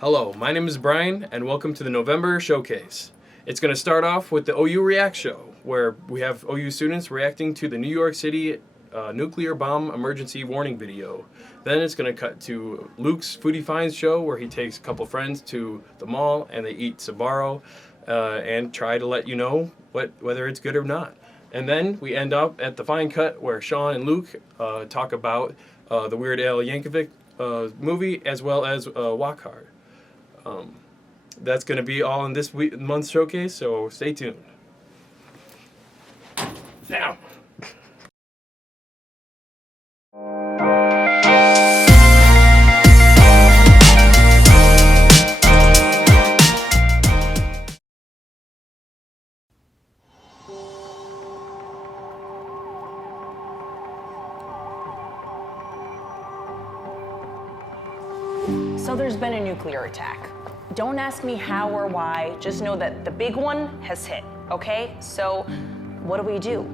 Hello, my name is Brian, and welcome to the November Showcase. It's going to start off with the OU React Show, where we have OU students reacting to the New York City nuclear bomb emergency warning video. Then it's going to cut to Luke's Foodie Finds show, where he takes a couple friends to the mall and they eat Sbarro and try to let you know whether it's good or not. And then we end up at the Fine Cut, where Sean and Luke talk about the Weird Al Yankovic movie, as well as Walk Hard. That's going to be all in this month's showcase, so stay tuned. Now. So there's been a nuclear attack. Don't ask me how or why, just know that the big one has hit, okay? So what do?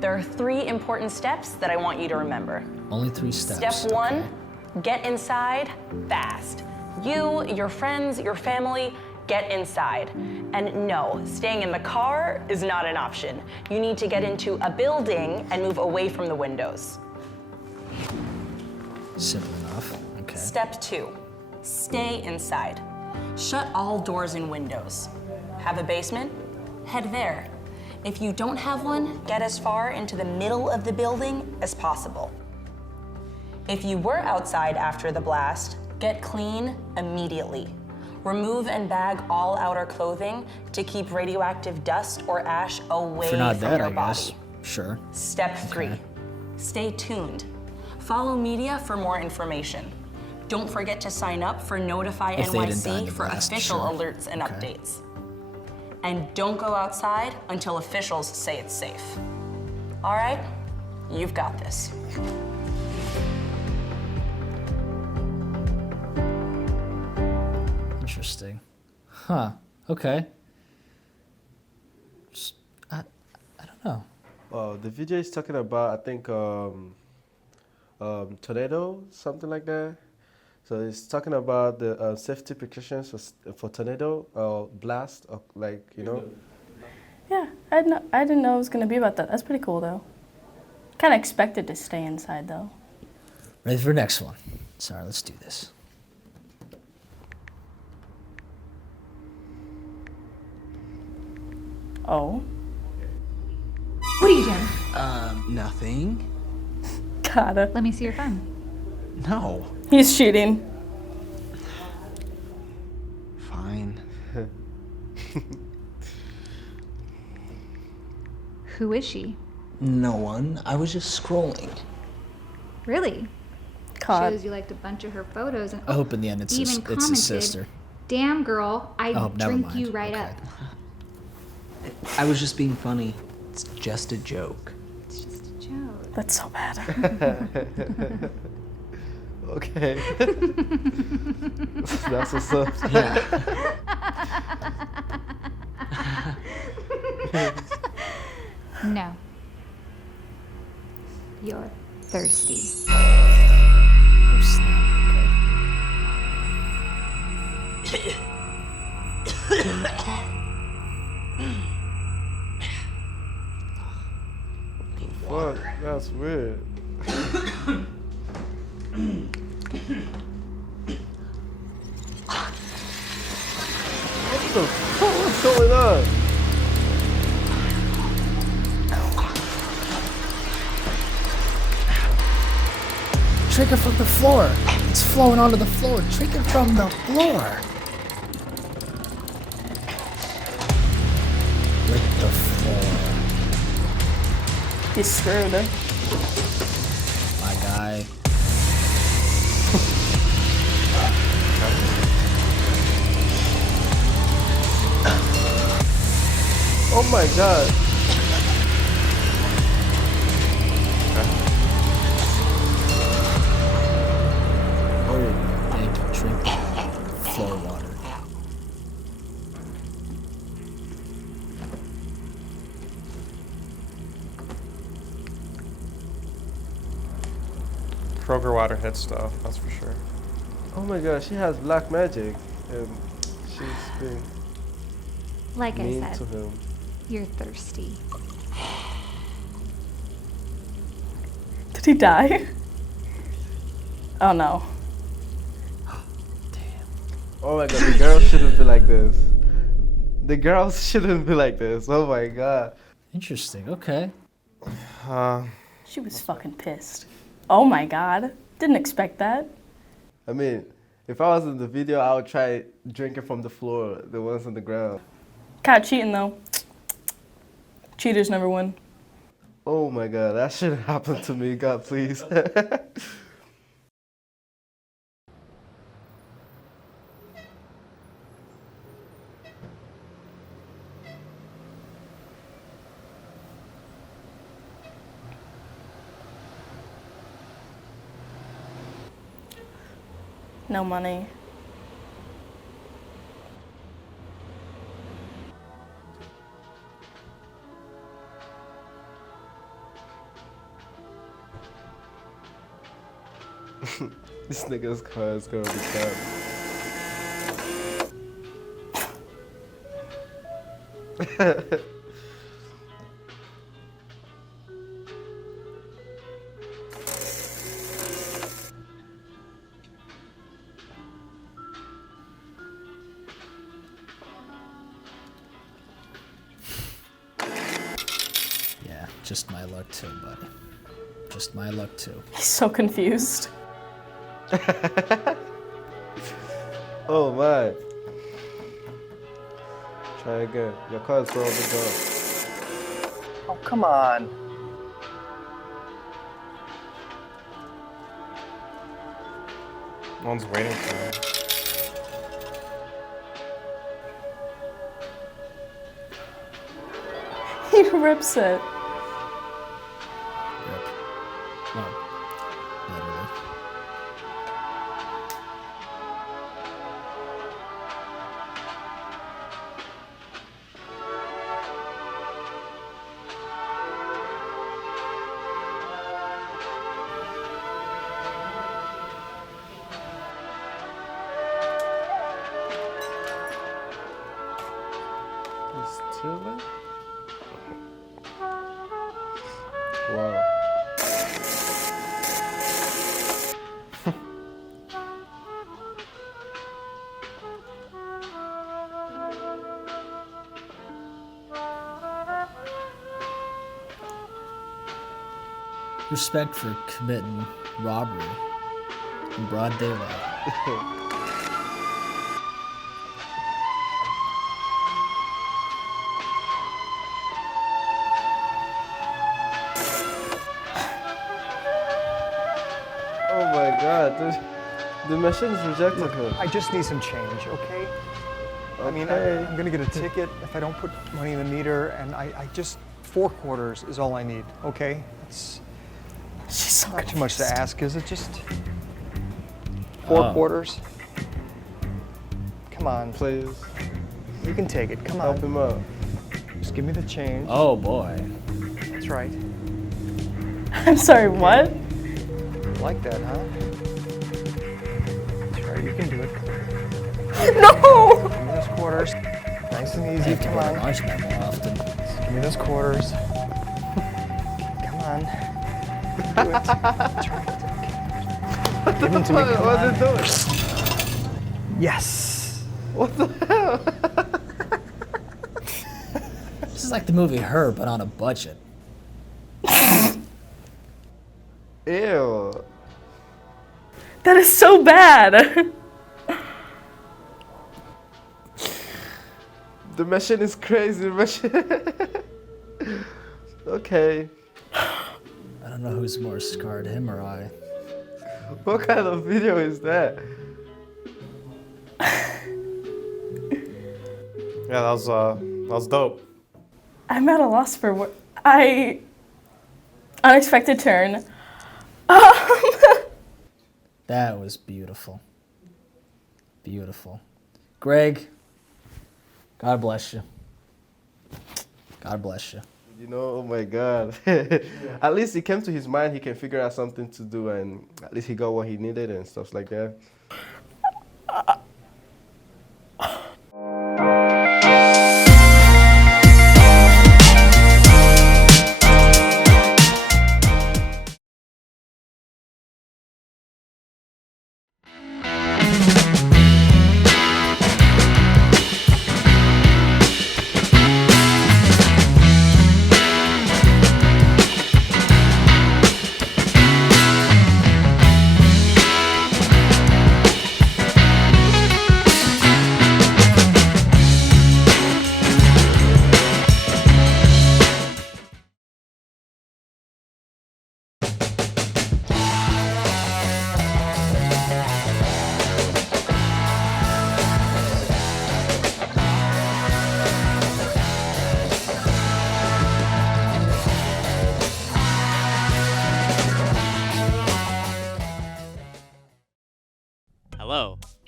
There are 3 important steps that I want you to remember. Only 3 steps. Step 1, get inside fast. You, your friends, your family, get inside. And no, staying in the car is not an option. You need to get into a building and move away from the windows. Simple enough. Okay. Step 2, stay inside. Shut all doors and windows. Have a basement? Head there. If you don't have one, get as far into the middle of the building as possible. If you were outside after the blast, get clean immediately. Remove and bag all outer clothing to keep radioactive dust or ash away If you're not from dead, your I body. guess. Sure. Step 3, stay tuned. Follow media for more information. Don't forget to sign up for Notify If they didn't die in NYC the for blast, official sure. alerts and Okay. updates. And don't go outside until officials say it's safe. All right, you've got this. Interesting. Huh. Okay. I don't know. The video is talking about, I think, tornado, something like that. So it's talking about the safety precautions for tornado or blast, or like, you know. Yeah, I didn't know it was gonna be about that. That's pretty cool though. Kind of expected to stay inside though. Ready for the next one? Sorry, let's do this. Oh, What are you doing? Nothing. gotta. Let me see your phone. No. He's cheating. Fine. Who is she? No one. I was just scrolling. Really? Caught. Shows you liked a bunch of her photos and I hope in the end it's even his commented, sister. "Damn girl, I'd Oh, never drink mind. you right Okay. up." I was just being funny. It's just a joke. It's just a joke. That's so bad. Okay. That's what's up. No. You're thirsty. Oh, snap. What? That's weird. What the fuck? What's going on? Drink it from the floor. It's flowing onto the floor. Drink it from the floor. Lick the floor. He's screwed. My guy. Oh my god. They drink floor water. Kroger water head stuff, that's for sure. Oh my god, she has black magic. and she's been Like I mean said, to him. you're thirsty. Did he die? Oh no. Oh my god, the girls shouldn't be like this. The girls shouldn't be like this. Oh my god. Interesting. Okay. She was fucking pissed. Oh my god. Didn't expect that. I mean, if I was in the video, I would try drinking from the floor, the ones on the ground. Caught cheating though. Cheaters never win. Oh my god, that shouldn't happen to me. God, please. No money. This nigga's car is gonna be fun. Yeah, just my luck too, buddy. Just my luck too. He's so confused. Oh my. Try again. Your car is probably gone. Oh, come on. No one's waiting for him. He rips it. Rip. Well, literally. He's chilling? Wow. Respect for committing robbery in broad daylight. Oh my god, the machine is rejecting him. I just need some change, okay? I mean, Okay. I'm gonna get a ticket if I don't put money in the meter, and I just, 4 quarters is all I need, okay? It's She's so not too much to confused. ask, is it? Just 4 Oh. quarters? Come on, Please, you can take it, come help on. him out. Just give me the change. Oh boy. That's right. I'm sorry, what? Like that, huh? That's right, you can do it. No! Give me those quarters. Nice and I easy, have to come go to on. lunch more often. Give me those quarters. Come on. Do it. That's right. Give them to me, come What's on. it doing? Yes. What the hell? This is like the movie Her, but on a budget. Ew. That is so bad. The machine is crazy. The machine. Okay. I don't know who's more scarred, him or I. What kind of video is that? Yeah, that was dope. I'm at a loss for what unexpected turn. That was beautiful. Beautiful. Greg, God bless you. God bless you. You know, oh my God. At least it came to his mind, he can figure out something to do, and at least he got what he needed and stuff like that.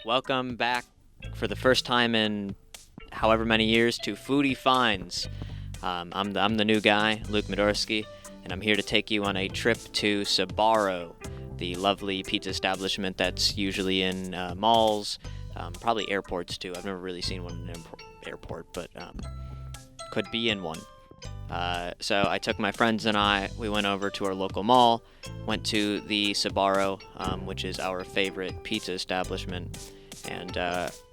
Welcome back for the first time in however many years to Foodie Finds. I'm the new guy, Luke Midorsky, and I'm here to take you on a trip to Sbarro, the lovely pizza establishment that's usually in malls, probably airports too. I've never really seen one in an airport, but could be in one. So I took my friends and we went over to our local mall, went to the Sbarro, which is our favorite pizza establishment, and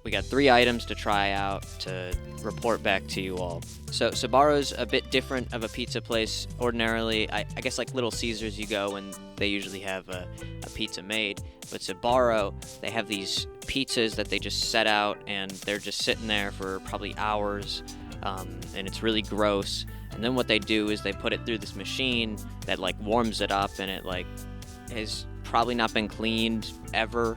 we got 3 items to try out to report back to you all. So Sbarro's a bit different of a pizza place. Ordinarily, I guess like Little Caesars you go and they usually have a pizza made, but Sbarro, they have these pizzas that they just set out and they're just sitting there for probably hours, and it's really gross. And then what they do is they put it through this machine that like warms it up, and it like has probably not been cleaned ever.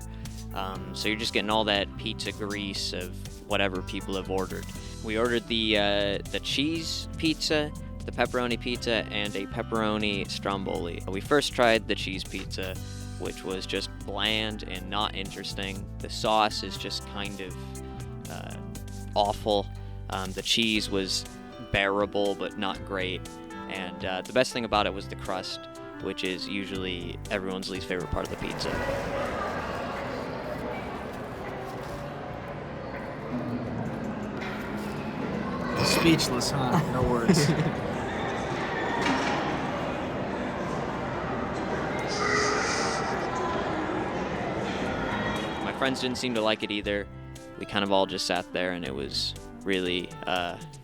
So you're just getting all that pizza grease of whatever people have ordered. We ordered the cheese pizza, the pepperoni pizza, and a pepperoni stromboli. We first tried the cheese pizza, which was just bland and not interesting. The sauce is just kind of awful. The cheese was bearable but not great, and the best thing about it was the crust, which is usually everyone's least favorite part of the pizza. Speechless, huh? No words. My friends didn't seem to like it either. We kind of all just sat there, and it was really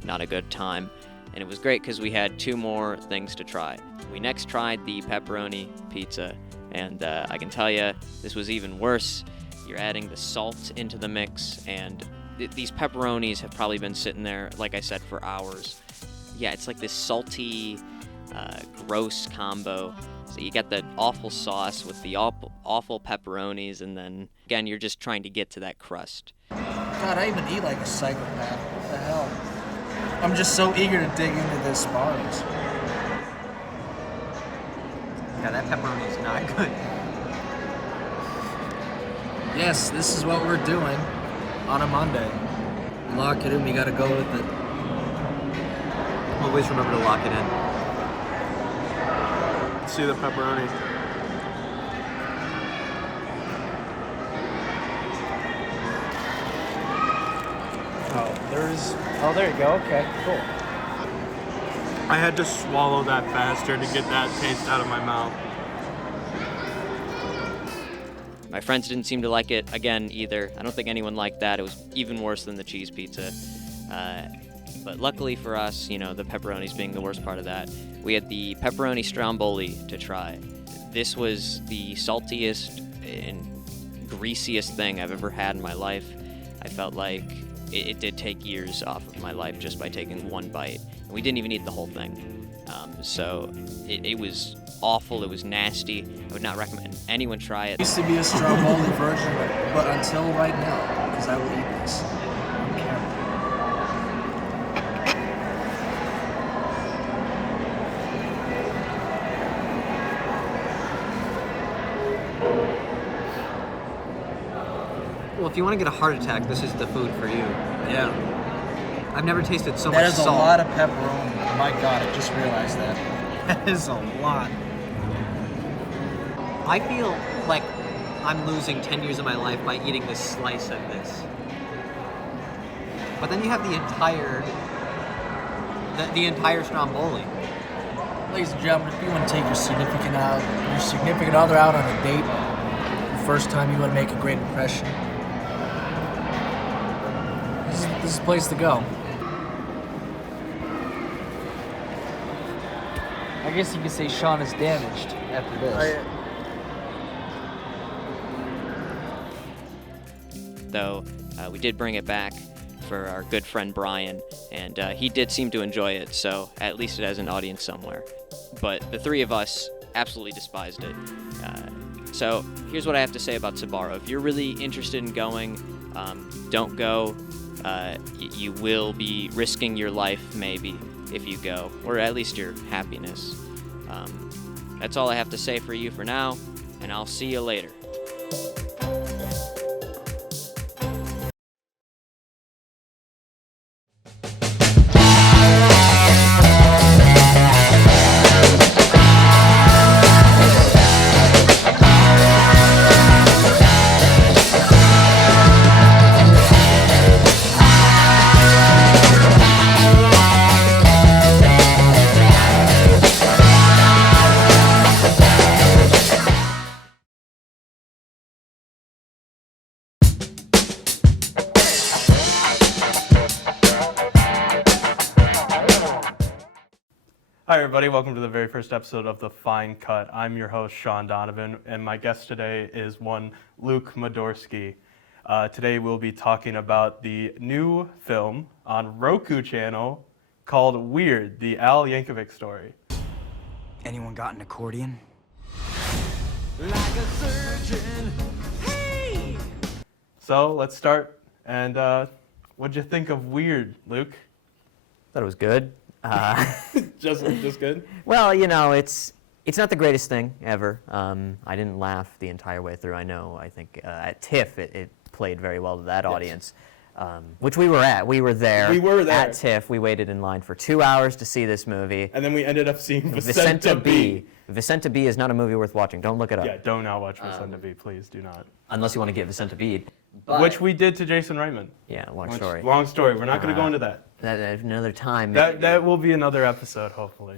not a good time. And it was great because we had 2 more things to try. We next tried the pepperoni pizza, and I can tell you this was even worse. You're adding the salt into the mix, and these pepperonis have probably been sitting there, like I said, for hours. Yeah, it's like this salty, gross combo. So you got the awful sauce with the awful pepperonis, and then, again, you're just trying to get to that crust. God, I even eat like a psychopath. What the hell? I'm just so eager to dig into this Sbarro's. Yeah, that pepperoni is not good. Yes, this is what we're doing on a Monday. Lock it in, we gotta go with it. Always remember to lock it in. See the pepperoni. Oh, there you go, okay, cool. I had to swallow that faster to get that taste out of my mouth. My friends didn't seem to like it, again, either. I don't think anyone liked that. It was even worse than the cheese pizza. But luckily for us, the pepperonis being the worst part of that, we had the pepperoni stromboli to try. This was the saltiest and greasiest thing I've ever had in my life. I felt like it did take years off of my life just by taking 1 bite. And we didn't even eat the whole thing. So it was awful. It was nasty. I would not recommend anyone try it. Used to be a Stromboli version, but until right now, because I will eat this on camera. Well, if you want to get a heart attack, this is the food for you. Yeah. I've never tasted so much That is salt. a lot of pepperoni. My God, I just realized that. That is a lot. I feel like I'm losing 10 years of my life by eating this slice of this. But then you have the entire stromboli. Ladies and gentlemen, if you want to take your significant other out on a date, the first time you want to make a great impression, this is the place to go. I guess you could say Sean is damaged after this. Though we did bring it back for our good friend Brian, and he did seem to enjoy it, so at least it has an audience somewhere. But the 3 of us absolutely despised it. So here's what I have to say about Sbarro. If you're really interested in going, don't go. You will be risking your life, maybe, if you go, or at least your happiness. That's all I have to say for you for now, and I'll see you later. Hi, everybody. Welcome to the very first episode of The Fine Cut. I'm your host, Sean Donovan, and my guest today is one Luke Modorsky. Today we'll be talking about the new film on Roku channel called Weird, the Al Yankovic story. Anyone got an accordion? Like a surgeon. Hey! So let's start. And what'd you think of Weird, Luke? Thought it was good. Just good? Well, you know, it's not the greatest thing ever. I didn't laugh the entire way through. I think at TIFF it played very well to that audience, which we were at. We were there. At TIFF. We waited in line for 2 hours to see this movie. And then we ended up seeing Vicenta B. Vicenta B is not a movie worth watching. Don't look it up. Yeah, don't now watch Vicenta B. Please do not. Unless you want to get Vicenta B. Which we did to Jason Reitman. Yeah, long story. Long story. We're not going to go into that. Another time. That will be another episode, hopefully.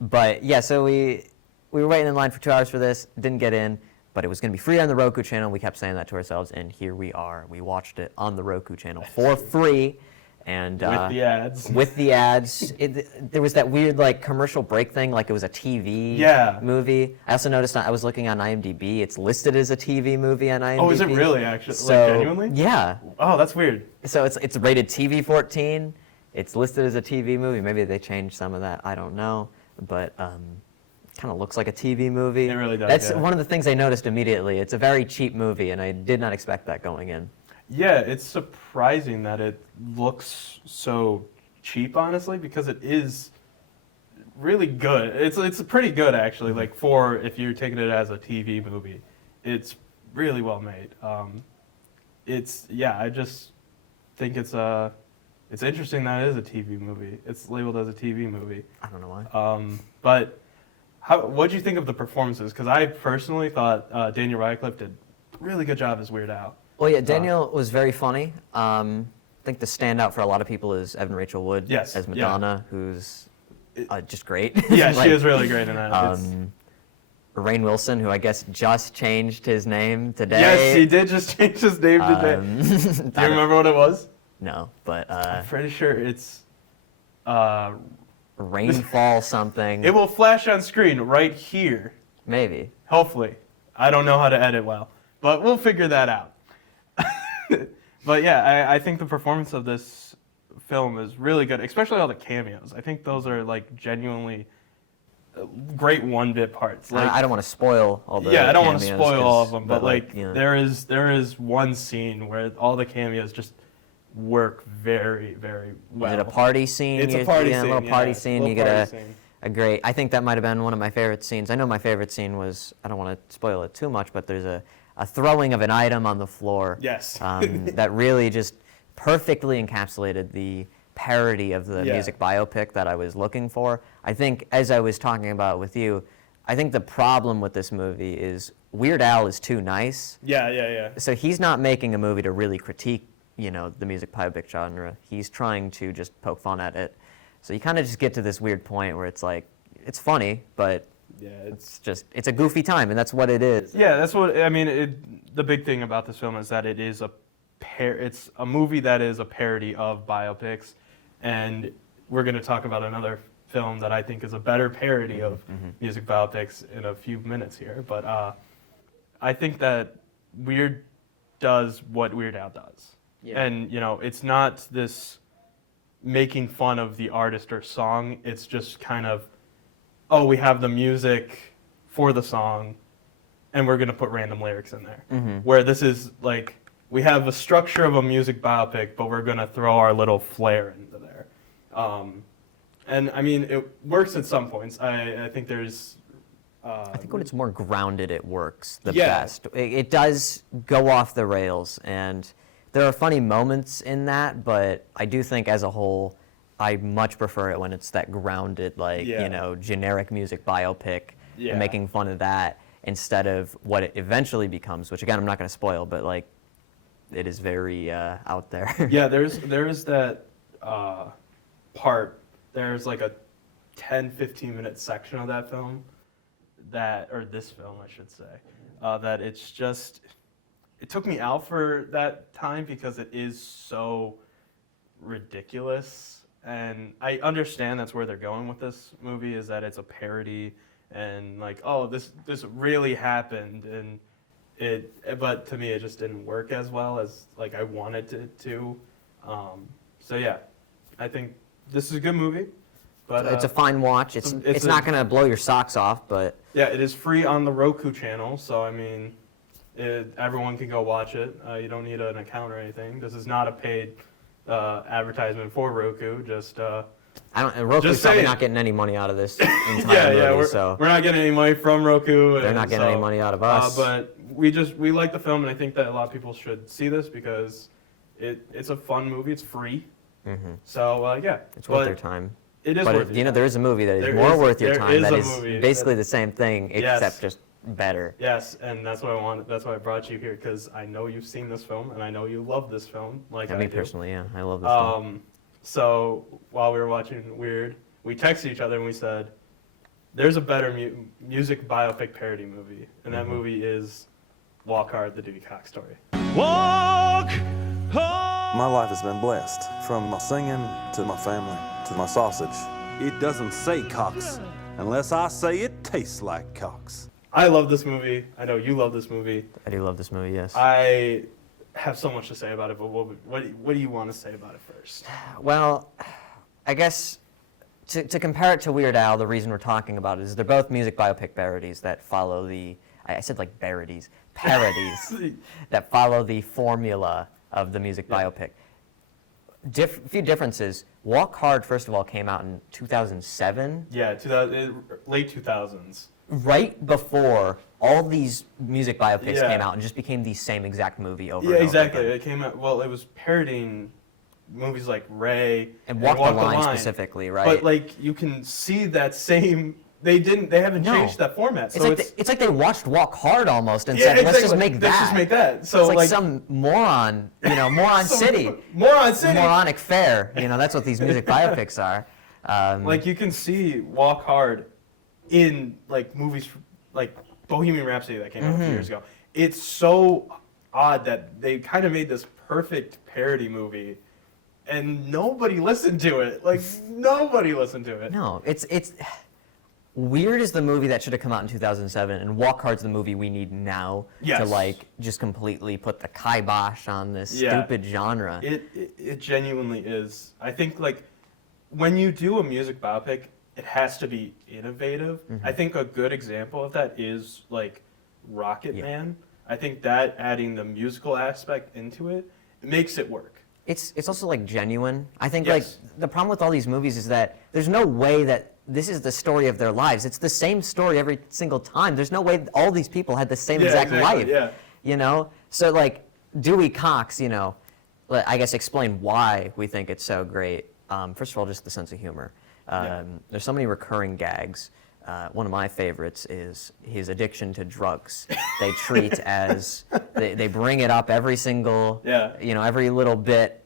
But yeah, so we were waiting in line for 2 hours for this. Didn't get in, but it was going to be free on the Roku channel. We kept saying that to ourselves, and here we are. We watched it on the Roku channel for free. And with the ads. With the ads. There was that weird like commercial break thing, like it was a TV movie. I also noticed I was looking on IMDb. It's listed as a TV movie on IMDb. Oh, is it really actually? So, like genuinely? Yeah. Oh, that's weird. So it's rated TV-14. It's listed as a TV movie. Maybe they changed some of that. I don't know. But kind of looks like a TV movie. It really does. That's one of the things I noticed immediately. It's a very cheap movie, and I did not expect that going in. Yeah, it's surprising that it looks so cheap, honestly, because it is really good. It's pretty good, actually. Like for if you're taking it as a TV movie, it's really well made. I just think it's interesting that it is a TV movie. It's labeled as a TV movie. I don't know why. But what'd you think of the performances? Because I personally thought Daniel Radcliffe did a really good job as Weird Al. Well, yeah, Daniel was very funny. I think the standout for a lot of people is Evan Rachel Wood as Madonna, who's just great. Yeah, she is really great in that. Rainn Wilson, who I guess just changed his name today. Yes, he did just change his name today. Do you remember what it was? No, but I'm pretty sure it's Rainfall something. It will flash on screen right here. Maybe. Hopefully. I don't know how to edit well, but we'll figure that out. But yeah, I think the performance of this film is really good, especially all the cameos. I think those are like genuinely great one-bit parts. Like, I don't want to spoil all the I don't want to cameos spoil all of them, but like you know. there is one scene where all the cameos just work very, very well. Is it a party scene? It's a party scene. A little party scene. Little you get party scene. a great. I think that might have been one of my favorite scenes. I know my favorite scene was. I don't want to spoil it too much, but there's a throwing of an item on the floor. Yes. That really just perfectly encapsulated the parody of the music biopic that I was looking for. I think, as I was talking about with you, I think the problem with this movie is Weird Al is too nice. Yeah. So he's not making a movie to really critique, the music biopic genre. He's trying to just poke fun at it. So you kind of just get to this weird point where it's like, it's funny, but it's a goofy time, and that's what it is. Yeah, that's what I mean. The big thing about this film is that it is it's a movie that is a parody of biopics, and we're going to talk about another film that I think is a better parody of music biopics in a few minutes here. But I think that Weird does what Weird Al does, and it's not this making fun of the artist or song. It's just kind of, we have the music for the song, and we're going to put random lyrics in there. Where this is like, we have a structure of a music biopic, but we're going to throw our little flair into there. And I mean, it works at some points. I think there's... I think when it's more grounded, it works the best. It does go off the rails, and there are funny moments in that, but I do think as a whole, I much prefer it when it's that grounded, generic music biopic and making fun of that instead of what it eventually becomes, which again, I'm not going to spoil, but like, it is very out there. Yeah, there's that part, there's like a 10-15 minute section of that film, this film, I should say, that it's just, it took me out for that time because it is so ridiculous and I understand that's where they're going with this movie, is that it's a parody and like, oh, this really happened, and but to me it just didn't work as well as like I wanted it to. So yeah, I think this is a good movie, but it's a fine watch. It's not gonna blow your socks off, but yeah, it is free on the Roku channel, so I mean, everyone can go watch it. You don't need an account or anything. This is not a paid advertisement for Roku. Just Roku's probably not getting any money out of this entire movie. We're not getting any money from Roku. They're not getting any money out of us. But we like the film, and I think that a lot of people should see this because it's a fun movie. It's free. Mm-hmm. So yeah, it's worth their time. It is but worth. There is a movie that is more worth your time. That is basically the same thing, except just better. Yes, and that's what I wanted. That's why I brought you here, because I know you've seen this film, and I know you love this film. Like me personally, yeah, I love this film. So while we were watching Weird, we texted each other and we said, "There's a better music biopic parody movie, and that movie is Walk Hard: The Dewey Cox Story." Walk hard. My life has been blessed, from my singing to my family to my sausage. It doesn't say Cox unless I say it tastes like Cox. I love this movie. I know you love this movie. I do love this movie, yes. I have so much to say about it, but what do you want to say about it first? Well, I guess to compare it to Weird Al, the reason we're talking about it is they're both music biopic parodies that follow I said like parodies that follow the formula of the music biopic. Few differences. Walk Hard, first of all, came out in 2007. Yeah, late 2000s. Right before all these music biopics came out and just became the same exact movie over and over exactly. again. It came out, well, it was parodying movies like Ray and Walk the Line specifically, right? But like you can see that same. They haven't changed that format. So it's like they watched Walk Hard almost and said, let's just make that. Let's just make that. So it's like some moron, Moron City. Moron City. Moronic Fair. That's what these music biopics are. Like you can see Walk Hard in like movies like Bohemian Rhapsody that came out a few years ago. It's so odd that they kind of made this perfect parody movie and nobody listened to it. Like nobody listened to it. No, it's Weird is the movie that should have come out in 2007, and Walk Hard's the movie we need now to like just completely put the kibosh on this stupid genre. It genuinely is. I think like when you do a music biopic, it has to be innovative. I think a good example of that is like Rocket Man. I think that adding the musical aspect into it makes it work. It's also like genuine. I think like the problem with all these movies is that there's no way that this is the story of their lives. It's the same story every single time. There's no way all these people had the same exact life. So like Dewey Cox, I guess explain why we think it's so great. First of all, just the sense of humor. There's so many recurring gags. One of my favorites is his addiction to drugs. They treat as they bring it up every single, every little bit.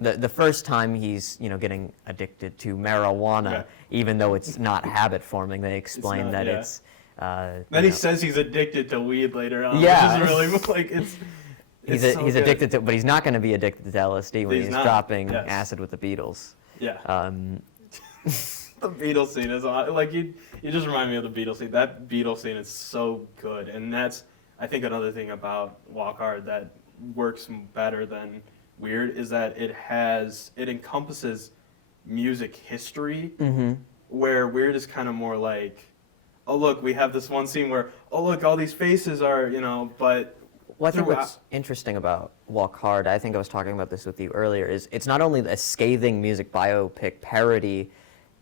The first time he's getting addicted to marijuana, even though it's not habit forming, they explain that it's. Then he says he's addicted to weed later on. Yeah, which is really like it's. He's addicted to, but he's not going to be addicted to LSD when he's dropping acid with the Beatles. Yeah. The Beatles scene is like you just remind me of the Beatles scene. That Beatles scene is so good, and that's I think another thing about Walk Hard that works better than Weird is that it encompasses music history, where Weird is kind of more like, oh look, we have this one scene where oh look, all these faces are but. Well, I think what's interesting about Walk Hard, I think I was talking about this with you earlier, is it's not only a scathing music biopic parody,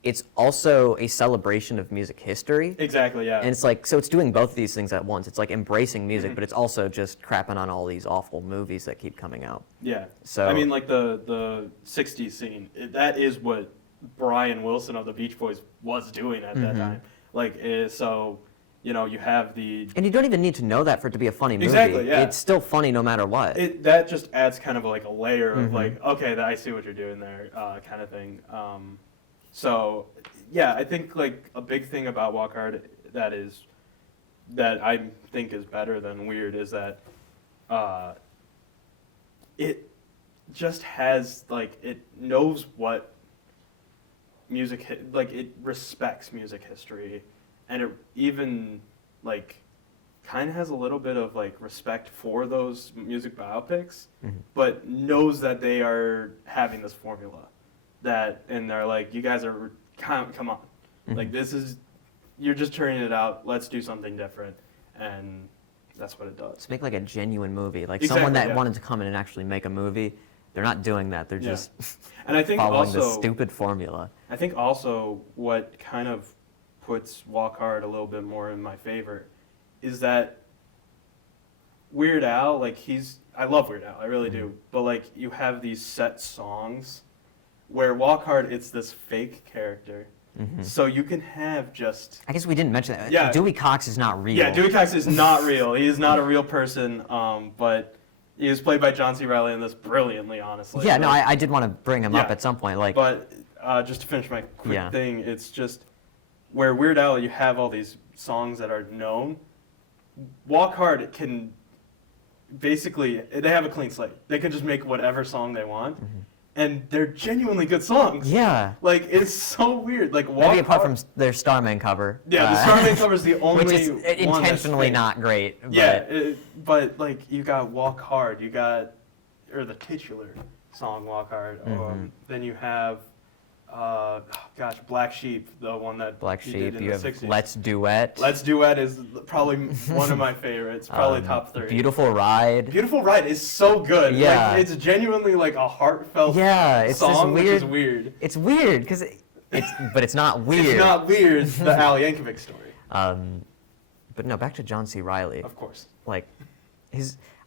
it's also a celebration of music history. Exactly, yeah. And it's like, so it's doing both of these things at once. It's like embracing music, but it's also just crapping on all these awful movies that keep coming out. Yeah. So I mean, like the 60s scene, that is what Brian Wilson of the Beach Boys was doing at that time. Like, so... you have the... And you don't even need to know that for it to be a funny movie. Exactly, yeah. It's still funny no matter what. That just adds kind of like a layer of like, okay, I see what you're doing there, kind of thing. So, yeah, I think like a big thing about Walk Hard that I think is better than Weird is that it just has like, it knows what like it respects music history, and it even like kind of has a little bit of like respect for those music biopics, but knows that they are having this formula and they're like, you guys are come on, like this is, you're just turning it out, let's do something different. And that's what it does. To make like a genuine movie, like Exactly, someone that yeah. wanted to come in and actually make a movie, they're not doing that. They're just and I think following also, the stupid formula. I think also what kind of puts Walk Hard a little bit more in my favor is that Weird Al, like I love Weird Al, I really do, but like you have these set songs where Walk Hard, it's this fake character. So you can have just... I guess we didn't mention that. Yeah. Dewey Cox is not real. Yeah, Dewey Cox is not real. He is not a real person, but he was played by John C. Reilly in this brilliantly, honestly. Yeah, no, I did want to bring him up at some point. Like, but just to finish my quick thing, it's just where Weird Al, you have all these songs that are known. Walk Hard can basically, they have a clean slate. They can just make whatever song they want. And they're genuinely good songs. Yeah. Like, it's so weird. Like, maybe apart from their Starman cover. Yeah, the Starman cover is the only which is one intentionally that's not great. But yeah, but like, you got Walk Hard, or the titular song Walk Hard. Then you have, Black Sheep, the one that Black he Sheep, did in you the have 60s. Let's Duet. Let's Duet is probably one of my favorites, probably top 3. Beautiful Ride. Beautiful Ride is so good. Yeah. Like, it's genuinely like a heartfelt it's song, this which is weird. It's weird because but it's not weird. It's not weird, the Al Yankovic story. But no, back to John C. Reilly. Of course. Like,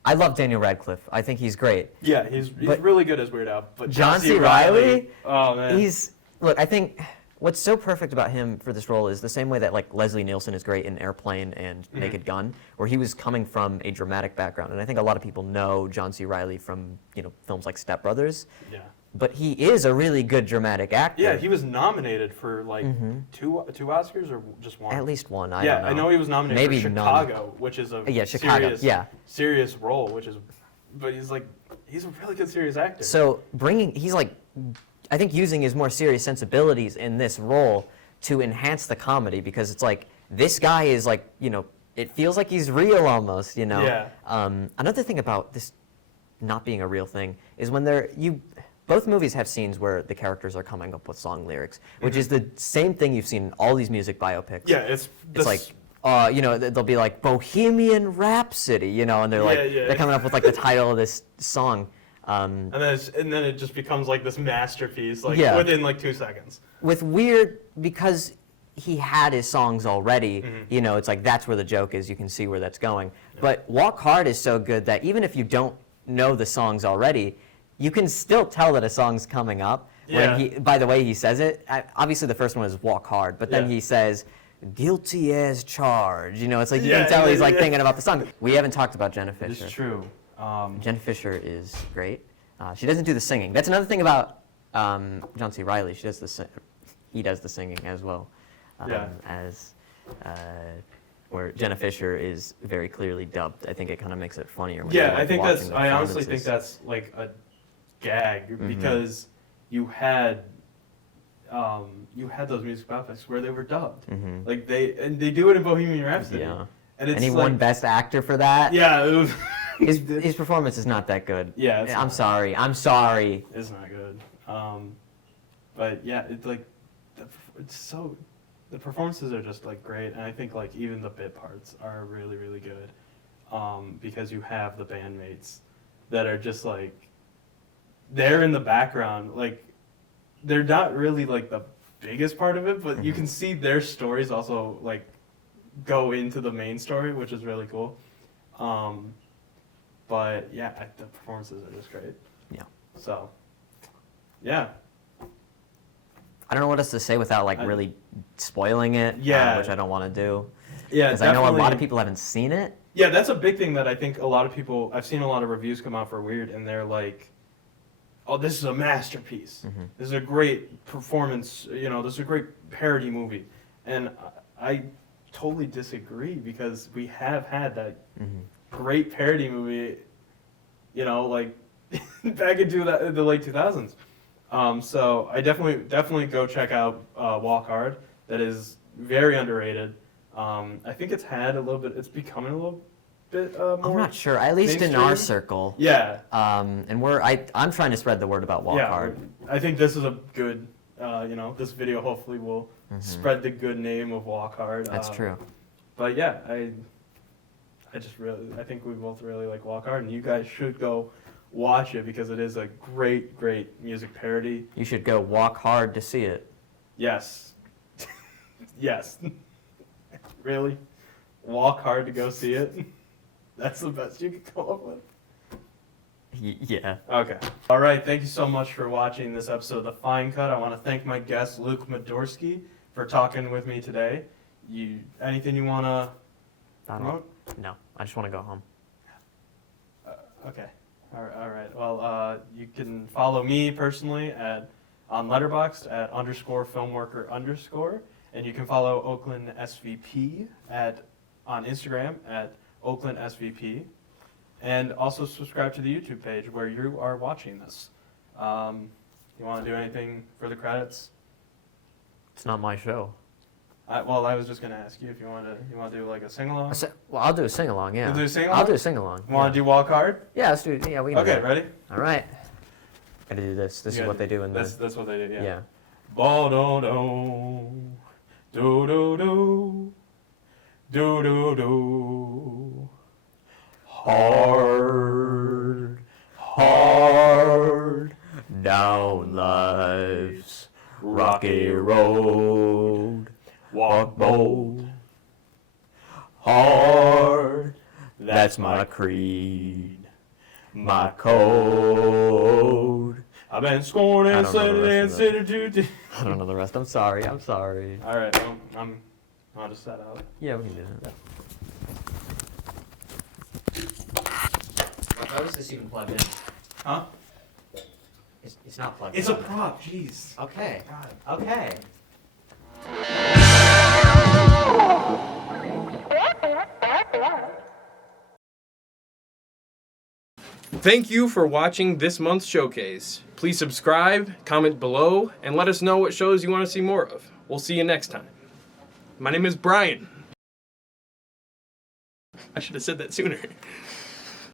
I love Daniel Radcliffe. I think he's great. Yeah, he's really good as Weird Al. But John C. Reilly, oh man, look. I think what's so perfect about him for this role is the same way that like Leslie Nielsen is great in Airplane and Naked Gun, where he was coming from a dramatic background, and I think a lot of people know John C. Reilly from films like Step Brothers. Yeah. But he is a really good dramatic actor. Yeah, he was nominated for like two Oscars or just one. At least one. I don't know. I know he was nominated Maybe for Chicago, which is a serious role, but he's a really good serious actor. So I think using his more serious sensibilities in this role to enhance the comedy, because it's like this guy is like it feels like he's real almost. Yeah. Another thing about this not being a real thing is when both movies have scenes where the characters are coming up with song lyrics, which is the same thing you've seen in all these music biopics. Yeah, it's like, they'll be like Bohemian Rhapsody, and they're they're coming up with like the title of this song. And then it just becomes like this masterpiece, within like 2 seconds. With Weird, because he had his songs already, it's like that's where the joke is. You can see where that's going. Yeah. But Walk Hard is so good that even if you don't know the songs already, you can still tell that a song's coming up. Yeah. When by the way he says it, obviously the first one is Walk Hard, but then he says, guilty as charged. It's like you can tell he's like thinking about the song. We haven't talked about Jenna Fisher. It's true. Jenna Fisher is great. She doesn't do the singing. That's another thing about John C. Reilly. He does the singing as well. Where Jenna Fisher is very clearly dubbed. I think it kind of makes it funnier. When I think I honestly think that's like a gag because you had those music biopics where they were dubbed. Like they do it in Bohemian Rhapsody. Yeah. And he won Best Actor for that. Yeah. It was his performance is not that good. Yeah. I'm sorry. It's not good. But yeah, it's like the performances are just like great, and I think like even the bit parts are really, really good. Because you have the bandmates that are just like they're in the background, like they're not really like the biggest part of it, but you can see their stories also like go into the main story, which is really cool. But yeah, the performances are just great. Yeah. So, yeah. I don't know what else to say without like really spoiling it. Yeah. Which I don't want to do. Yeah, because I know a lot of people haven't seen it. Yeah, that's a big thing that I think a lot of people. I've seen a lot of reviews come out for Weird, and they're like, "Oh, this is a masterpiece. This is a great performance. This is a great parody movie." And I totally disagree because we have had that great parody movie, like back into the late 2000s. So I definitely go check out Walk Hard. That is very underrated. I think it's had a little bit. It's becoming a little bit more. I'm not sure. At least in our circle. Yeah. And I'm trying to spread the word about Walk Hard. I think this is a good. This video hopefully will spread the good name of Walk Hard. That's true. But yeah, I think we both really like Walk Hard, and you guys should go watch it because it is a great music parody. You should go walk hard to see it. Yes. Yes. Really? Walk hard to go see it? That's the best you could come up with? Yeah. Okay. All right. Thank you so much for watching this episode of The Fine Cut. I want to thank my guest, Luke Midorsky, for talking with me today. Anything you want to promote? No. I just want to go home. Okay. All right. Well, you can follow me personally on Letterboxd at _filmworker_, and you can follow Oakland SVP on Instagram at Oakland SVP, and also subscribe to the YouTube page where you are watching this. You want to do anything for the credits? It's not my show. I was just gonna ask you if you want to do like a sing along. Well, I'll do a sing along. Yeah. You'll do a sing along. I'll do a sing along. You want to do Walk Hard? Yeah, let's do. Yeah, we can do Okay, that. ready? All right. Gotta do this. This is what they do in the. That's what they do. Yeah. Yeah. Ba do do do do do do do. Hard down life's rocky road. Walk bold. Hard, that's my creed, my code. I've been scorned and considered to. I don't know the rest. I'm sorry. All right. Well, I'll just set out. Yeah, we can do that. How is this even plugged in? Huh? It's not plugged in. It's a prop. Jeez. Okay. God. Okay. Thank you for watching this month's showcase. Please subscribe, comment below, and let us know what shows you want to see more of. We'll see you next time. My name is Brian. I should have said that sooner.